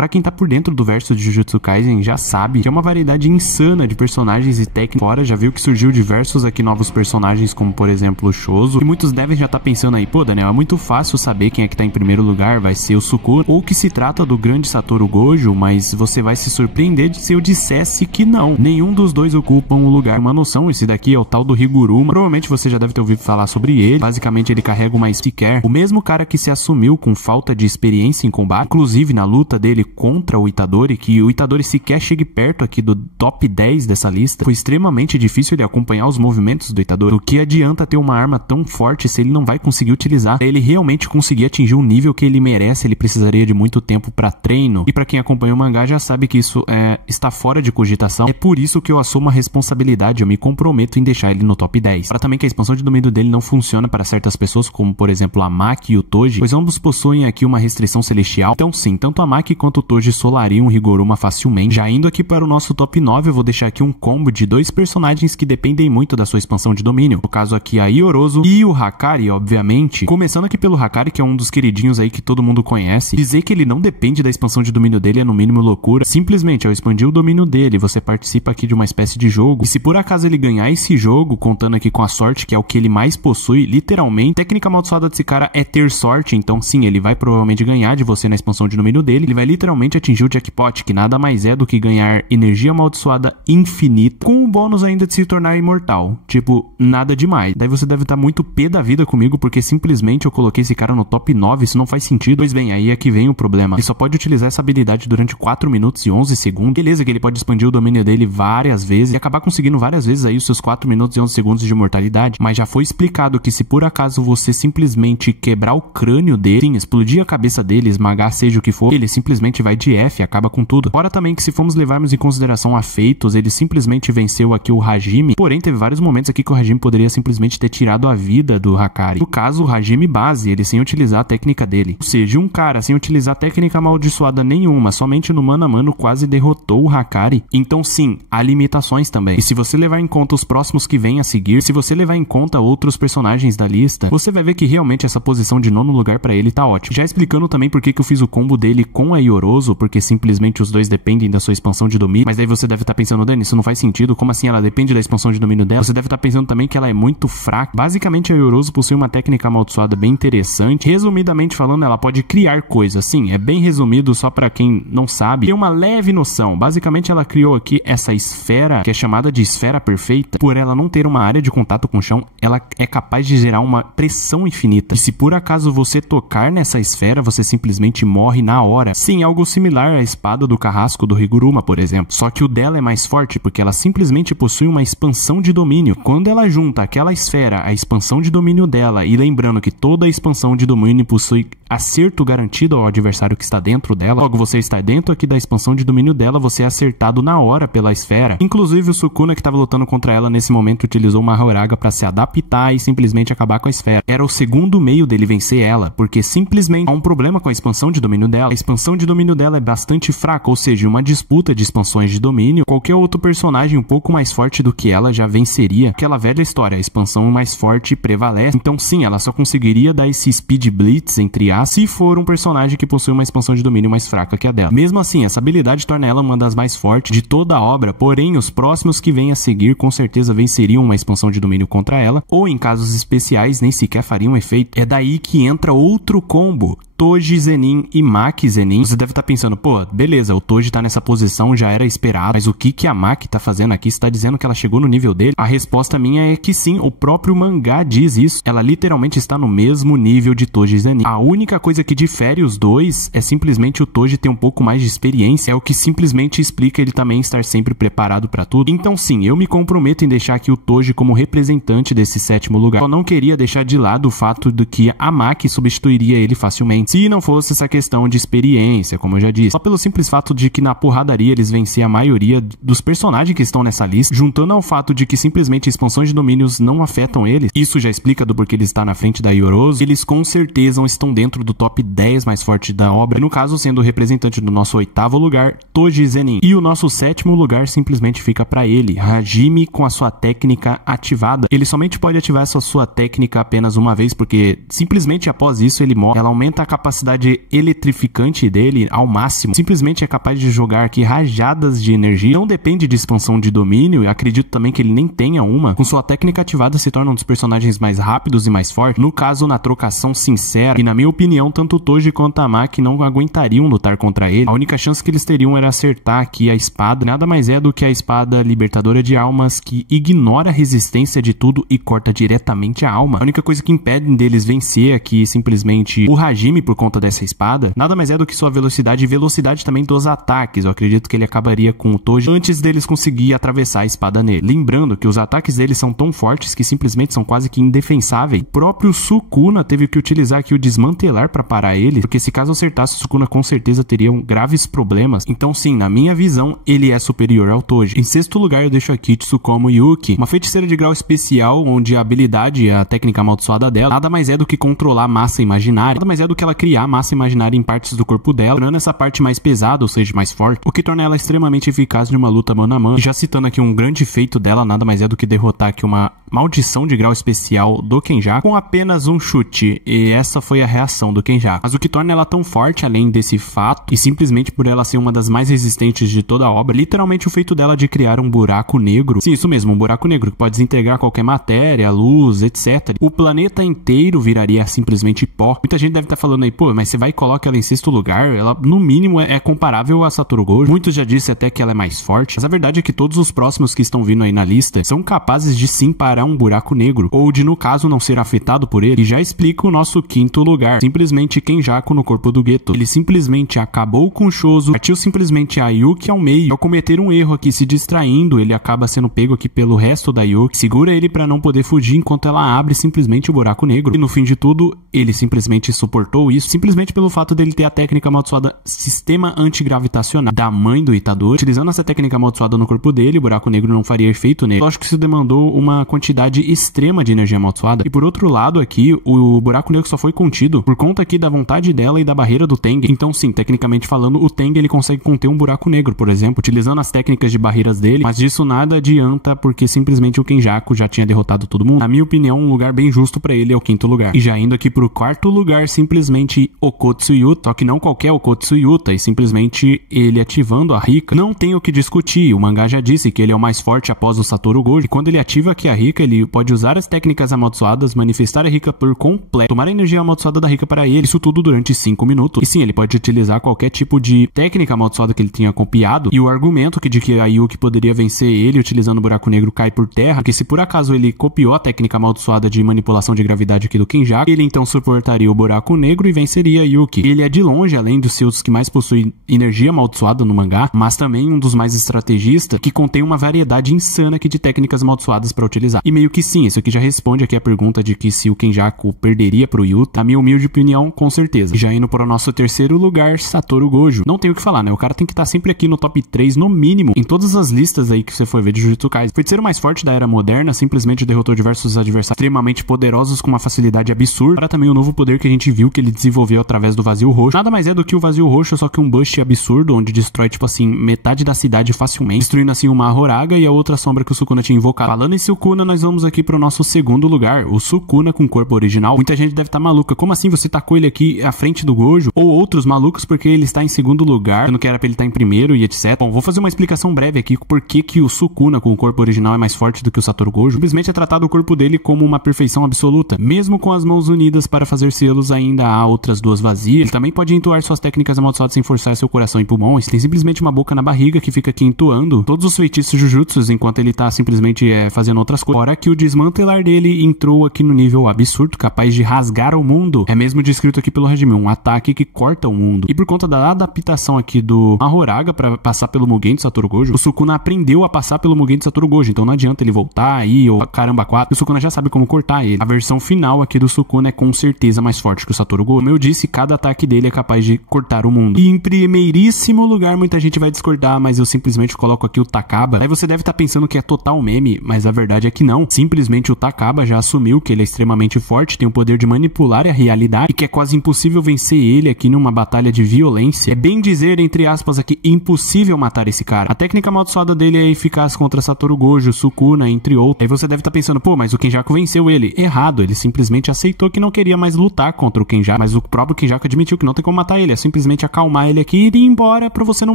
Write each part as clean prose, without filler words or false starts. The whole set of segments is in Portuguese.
Pra quem tá por dentro do verso de Jujutsu Kaisen já sabe que é uma variedade insana de personagens e técnicas. Fora, já viu que surgiu diversos aqui novos personagens, como por exemplo o Shoso, e muitos devem já tá pensando aí, pô, Daniel, é muito fácil saber quem é que tá em primeiro lugar, vai ser o Sukuna, ou que se trata do grande Satoru Gojo, mas você vai se surpreender se eu dissesse que não, nenhum dos dois ocupam o lugar. Uma noção, esse daqui é o tal do Higuruma, provavelmente você já deve ter ouvido falar sobre ele. Basicamente ele carrega uma Sticker, o mesmo cara que se assumiu com falta de experiência em combate, inclusive na luta dele contra o Itadori, que o Itadori sequer chegue perto aqui do top 10 dessa lista. Foi extremamente difícil ele acompanhar os movimentos do Itadori. O que adianta ter uma arma tão forte se ele não vai conseguir utilizar? Pra ele realmente conseguir atingir o nível que ele merece, ele precisaria de muito tempo pra treino. E pra quem acompanha o mangá já sabe que isso está fora de cogitação. É por isso que eu assumo a responsabilidade, eu me comprometo em deixar ele no top 10. Para também que a expansão de domínio dele não funciona para certas pessoas, como por exemplo a Maki e o Toji, pois ambos possuem aqui uma restrição celestial. Então sim, tanto a Maki quanto o Toji solariam o Higuruma facilmente. Já indo aqui para o nosso top 9, eu vou deixar aqui um combo de dois personagens que dependem muito da sua expansão de domínio. No caso aqui a Iorozu e o Hakari, obviamente. Começando aqui pelo Hakari, que é um dos queridinhos aí que todo mundo conhece. Dizer que ele não depende da expansão de domínio dele é no mínimo loucura. Simplesmente ao expandir o domínio dele, você participa aqui de uma espécie de jogo. E se por acaso ele ganhar esse jogo, contando aqui com a sorte, que é o que ele mais possui, literalmente, a técnica amaldiçoada desse cara é ter sorte. Então sim, ele vai provavelmente ganhar de você na expansão de domínio dele. Ele vai literalmente atingir o jackpot, que nada mais é do que ganhar energia amaldiçoada infinita, com o bônus ainda de se tornar imortal. Tipo, nada demais. Daí você deve estar muito pé da vida comigo, porque simplesmente eu coloquei esse cara no top 9, isso não faz sentido. Pois bem, aí é que vem o problema. Ele só pode utilizar essa habilidade durante 4 minutos e 11 segundos. Beleza que ele pode expandir o domínio dele várias vezes e acabar conseguindo várias vezes aí os seus 4 minutos e 11 segundos de imortalidade, mas já foi explicado que se por acaso você simplesmente quebrar o crânio dele, sim, explodir a cabeça dele, esmagar seja o que for, ele simplesmente vai de F e acaba com tudo. Fora também que se formos levarmos em consideração a feitos, ele simplesmente venceu aqui o Hajime, porém teve vários momentos aqui que o Hajime poderia simplesmente ter tirado a vida do Hakari. No caso, o Hajime base, ele sem utilizar a técnica dele. Ou seja, um cara sem utilizar técnica amaldiçoada nenhuma, somente no mano a mano quase derrotou o Hakari. Então sim, há limitações também. E se você levar em conta os próximos que vêm a seguir, se você levar em conta outros personagens da lista, você vai ver que realmente essa posição de nono lugar pra ele tá ótimo. Já explicando também por que eu fiz o combo dele com a Iorozu, porque simplesmente os dois dependem da sua expansão de domínio. Mas aí você deve estar pensando, Dani, isso não faz sentido, como assim ela depende da expansão de domínio dela? Você deve estar pensando também que ela é muito fraca. Basicamente a Iorozu possui uma técnica amaldiçoada bem interessante. Resumidamente falando, ela pode criar coisas. Sim, é bem resumido só pra quem não sabe. Tem uma leve noção. Basicamente ela criou aqui essa esfera, que é chamada de esfera perfeita. Por ela não ter uma área de contato com o chão, ela é capaz de gerar uma pressão infinita. E se por acaso você tocar nessa esfera, você simplesmente morre na hora. Sim, algo similar à espada do carrasco do Higuruma, por exemplo. Só que o dela é mais forte, porque ela simplesmente possui uma expansão de domínio. Quando ela junta aquela esfera, a expansão de domínio dela, e lembrando que toda a expansão de domínio possui acerto garantido ao adversário que está dentro dela, logo você está dentro aqui da expansão de domínio dela, você é acertado na hora pela esfera. Inclusive o Sukuna, que estava lutando contra ela nesse momento, utilizou uma Horaga para se adaptar e simplesmente acabar com a esfera. Era o segundo meio dele vencer ela, porque simplesmente há um problema com a expansão de domínio dela. A expansão de domínio dela é bastante fraca, ou seja, uma disputa de expansões de domínio, qualquer outro personagem um pouco mais forte do que ela já venceria. Aquela velha história, a expansão mais forte prevalece. Então sim, ela só conseguiria dar esse Speed Blitz, entre aspas, se for um personagem que possui uma expansão de domínio mais fraca que a dela. Mesmo assim, essa habilidade torna ela uma das mais fortes de toda a obra, porém os próximos que vêm a seguir com certeza venceriam uma expansão de domínio contra ela, ou em casos especiais nem sequer fariam efeito. É daí que entra outro combo. Toji Zenin e Maki Zenin. Você deve estar pensando, pô, beleza, o Toji tá nessa posição, já era esperado, mas o que a Maki tá fazendo aqui? Você tá dizendo que ela chegou no nível dele? A resposta minha é que sim, o próprio mangá diz isso. Ela literalmente está no mesmo nível de Toji Zenin. A única coisa que difere os dois é simplesmente o Toji ter um pouco mais de experiência, é o que simplesmente explica ele também estar sempre preparado pra tudo. Então sim, eu me comprometo em deixar aqui o Toji como representante desse sétimo lugar. Só não queria deixar de lado o fato de que a Maki substituiria ele facilmente, se não fosse essa questão de experiência, como eu já disse. Só pelo simples fato de que na porradaria eles vencem a maioria dos personagens que estão nessa lista, juntando ao fato de que simplesmente expansões de domínios não afetam eles, isso já explica do porquê ele está na frente da Iorozu. Eles com certeza estão dentro do top 10 mais forte da obra, e no caso sendo o representante do nosso oitavo lugar, Toji Zenin. E o nosso sétimo lugar simplesmente fica para ele, Hajime, com a sua técnica ativada. Ele somente pode ativar essa sua técnica apenas uma vez, porque simplesmente após isso ele morre. Ela aumenta a capacidade capacidade eletrificante dele ao máximo. Simplesmente é capaz de jogar aqui rajadas de energia. Não depende de expansão de domínio, e acredito também que ele nem tenha uma. Com sua técnica ativada se torna um dos personagens mais rápidos e mais fortes. No caso, na trocação sincera, e na minha opinião, tanto o Toji quanto a Maki não aguentariam lutar contra ele. A única chance que eles teriam era acertar aqui a espada. Nada mais é do que a espada libertadora de almas, que ignora a resistência de tudo e corta diretamente a alma. A única coisa que impede deles vencer aqui simplesmente o Hajime por conta dessa espada, nada mais é do que sua velocidade e velocidade também dos ataques. Eu acredito que ele acabaria com o Toji antes deles conseguir atravessar a espada nele. Lembrando que os ataques dele são tão fortes que simplesmente são quase que indefensáveis. O próprio Sukuna teve que utilizar aqui o desmantelar para parar ele, porque se caso acertasse, o Sukuna com certeza teria graves problemas. Então sim, na minha visão, ele é superior ao Toji. Em sexto lugar eu deixo aqui Tsukumo Yuki, uma feiticeira de grau especial, onde a habilidade e a técnica amaldiçoada dela nada mais é do que controlar massa imaginária, nada mais é do que ela criar massa imaginária em partes do corpo dela, tornando essa parte mais pesada, ou seja, mais forte, o que torna ela extremamente eficaz de uma luta mano a mano. E já citando aqui um grande feito dela, nada mais é do que derrotar aqui uma maldição de grau especial do Kenjaku com apenas um chute, e essa foi a reação do Kenjaku. Mas o que torna ela tão forte, além desse fato, e simplesmente por ela ser uma das mais resistentes de toda a obra, literalmente o feito dela de criar um buraco negro. Sim, isso mesmo, um buraco negro que pode desintegrar qualquer matéria, luz, etc. O planeta inteiro viraria simplesmente pó. Muita gente deve estar falando aí, pô, mas você vai e coloca ela em sexto lugar, ela no mínimo é comparável a Satoru Gojo. Muitos já disse até que ela é mais forte, mas a verdade é que todos os próximos que estão vindo aí na lista são capazes de sim parar um buraco negro, ou de no caso não ser afetado por ele. E já explica o nosso quinto lugar, simplesmente Kenjaku no corpo do Geto. Ele simplesmente acabou com o Shoso, partiu simplesmente a Yuki ao meio. Ao cometer um erro aqui se distraindo, ele acaba sendo pego aqui pelo resto da Yuki, segura ele para não poder fugir enquanto ela abre simplesmente o buraco negro. E no fim de tudo, ele simplesmente suportou isso, simplesmente pelo fato dele ter a técnica amaldiçoada sistema antigravitacional da mãe do Itadori. Utilizando essa técnica amaldiçoada no corpo dele, o buraco negro não faria efeito nele. Lógico que isso demandou uma quantidade extrema de energia amaldiçoada. E por outro lado aqui, o buraco negro só foi contido por conta aqui da vontade dela e da barreira do Tengen. Então sim, tecnicamente falando, o Tengen ele consegue conter um buraco negro, por exemplo, utilizando as técnicas de barreiras dele, mas disso nada adianta porque simplesmente o Kenjaku já tinha derrotado todo mundo. Na minha opinião, um lugar bem justo pra ele é o quinto lugar. E já indo aqui pro quarto lugar, simplesmente Okotsu Yuta, só que não qualquer Okotsu Yuta, e simplesmente ele ativando a Rika. Não tem o que discutir, o mangá já disse que ele é o mais forte após o Satoru Gojo, e quando ele ativa aqui a Rika, ele pode usar as técnicas amaldiçoadas, manifestar a Rika por completo, tomar a energia amaldiçoada da Rika para ele, isso tudo durante 5 minutos. E sim, ele pode utilizar qualquer tipo de técnica amaldiçoada que ele tinha copiado, e o argumento de que a Yuki poderia vencer ele utilizando o buraco negro cai por terra, porque se por acaso ele copiou a técnica amaldiçoada de manipulação de gravidade aqui do Kenjaku, ele então suportaria o buraco negro e venceria a Yuki. Ele é de longe, além dos seus que mais possuem energia amaldiçoada no mangá, mas também um dos mais estrategistas, que contém uma variedade insana aqui de técnicas amaldiçoadas para utilizar. E meio que sim, isso aqui já responde aqui a pergunta de que se o Kenjaku perderia pro Yuta. A minha humilde opinião, com certeza. E já indo para o nosso terceiro lugar, Satoru Gojo. Não tenho o que falar, né? O cara tem que estar sempre aqui no top 3, no mínimo, em todas as listas aí que você for ver de Jujutsu Kaisen. Feiticeiro mais forte da era moderna, simplesmente derrotou diversos adversários extremamente poderosos com uma facilidade absurda. Para também o novo poder que a gente viu que ele desenvolveu através do vazio roxo. Nada mais é do que o vazio roxo, só que um bust absurdo, onde destrói, tipo assim, metade da cidade facilmente, destruindo assim uma Horaga e a outra sombra que o Sukuna tinha invocado. Falando em Sukuna, nós vamos aqui pro nosso segundo lugar, o Sukuna com corpo original. Muita gente deve estar maluca, como assim você tacou ele aqui à frente do Gojo? Ou outros malucos porque ele está em segundo lugar, sendo que era pra ele estar em primeiro e etc. Bom, vou fazer uma explicação breve aqui por que o Sukuna com o corpo original é mais forte do que o Satoru Gojo. Simplesmente é tratado o corpo dele como uma perfeição absoluta. Mesmo com as mãos unidas para fazer selos, ainda há outras duas vazias. Ele também pode entoar suas técnicas amaldiçoadas sem forçar seu coração e pulmões. Tem simplesmente uma boca na barriga que fica aqui entoando todos os feitiços Jujutsus enquanto ele tá simplesmente fazendo outras coisas. Fora que o desmantelar dele entrou aqui no nível absurdo, capaz de rasgar o mundo. É mesmo descrito aqui pelo Hajime, um ataque que corta o mundo. E por conta da adaptação aqui do Mahoraga para passar pelo Mugen de Satoru Gojo, o Sukuna aprendeu a passar pelo Mugen de Satoru Gojo, então não adianta ele voltar aí ou caramba 4, o Sukuna já sabe como cortar ele. A versão final aqui do Sukuna é com certeza mais forte que o Satoru Gojo. Como eu disse, cada ataque dele é capaz de cortar o mundo. E em primeiríssimo lugar, muita gente vai discordar, mas eu simplesmente coloco aqui o Takaba. Aí você deve estar pensando que é total meme, mas a verdade é que não. Simplesmente o Takaba já assumiu que ele é extremamente forte, tem o poder de manipular a realidade e que é quase impossível vencer ele aqui numa batalha de violência. É bem dizer, entre aspas aqui, impossível matar esse cara. A técnica amaldiçoada dele é eficaz contra Satoru Gojo, Sukuna, entre outros. Aí você deve estar pensando, pô, mas o Kenjaku venceu ele. Errado, ele simplesmente aceitou que não queria mais lutar contra o Kenjaku, mas o próprio Kenjaku admitiu que não tem como matar ele, é simplesmente acalmar ele aqui e ir embora pra você não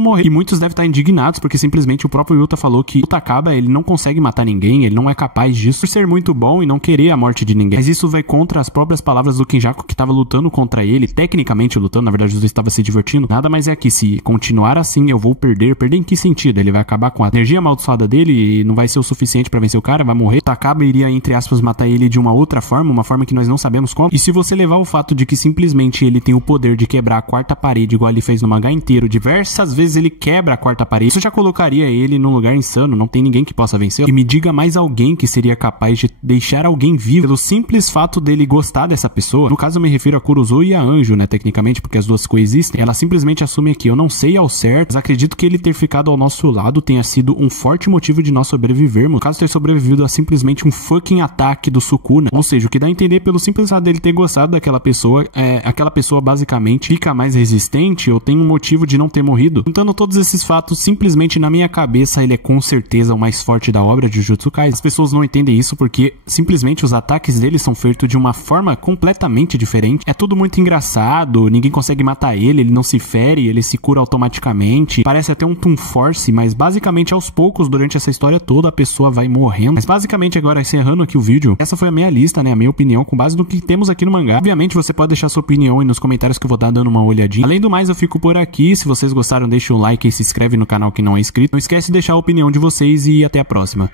morrer. E muitos devem estar indignados porque simplesmente o próprio Yuta falou que o Takaba, ele não consegue matar ninguém, ele não é capaz disso por ser muito bom e não querer a morte de ninguém. Mas isso vai contra as próprias palavras do Kenjaku, que estava lutando contra ele, tecnicamente lutando, na verdade o Yuta estava se divertindo. Nada mais é que se continuar assim eu vou perder. Perder em que sentido? Ele vai acabar com a energia amaldiçoada dele e não vai ser o suficiente pra vencer o cara, vai morrer. O Takaba iria, entre aspas, matar ele de uma outra forma, uma forma que nós não sabemos como. E se você levar o fato de que simplesmente ele tem o poder de quebrar a quarta parede, igual ele fez no mangá inteiro, diversas vezes ele quebra a quarta parede, isso já colocaria ele num lugar insano, não tem ninguém que possa vencer. E me diga mais alguém que seria capaz de deixar alguém vivo pelo simples fato dele gostar dessa pessoa. No caso eu me refiro a Kuruzo e a Anjo, né, tecnicamente, porque as duas coexistem. Ela simplesmente assume aqui, eu não sei ao certo, mas acredito que ele ter ficado ao nosso lado tenha sido um forte motivo de nós sobrevivermos. No caso, ter sobrevivido a simplesmente um fucking ataque do Sukuna. Ou seja, o que dá a entender pelo simples fato dele ter gostado daquela pessoa, aquela pessoa basicamente fica mais resistente ou tem um motivo de não ter morrido. Juntando todos esses fatos, simplesmente na minha cabeça ele é com certeza o mais forte da obra de Jujutsu Kaisen. As pessoas não entendem isso porque simplesmente os ataques dele são feitos de uma forma completamente diferente. É tudo muito engraçado, ninguém consegue matar ele não se fere, ele se cura automaticamente. Parece até um Toon Force, mas basicamente aos poucos, durante essa história toda, a pessoa vai morrendo. Mas basicamente agora, encerrando aqui o vídeo, essa foi a minha lista, né, a minha opinião com base no que temos aqui no mangá. Obviamente você pode deixar sua opinião aí nos comentários que eu vou estar dando uma olhadinha. Além do mais, eu fico por aqui. Se vocês gostaram, deixa um like e se inscreve no canal que não é inscrito. Não esquece de deixar a opinião de vocês e até a próxima.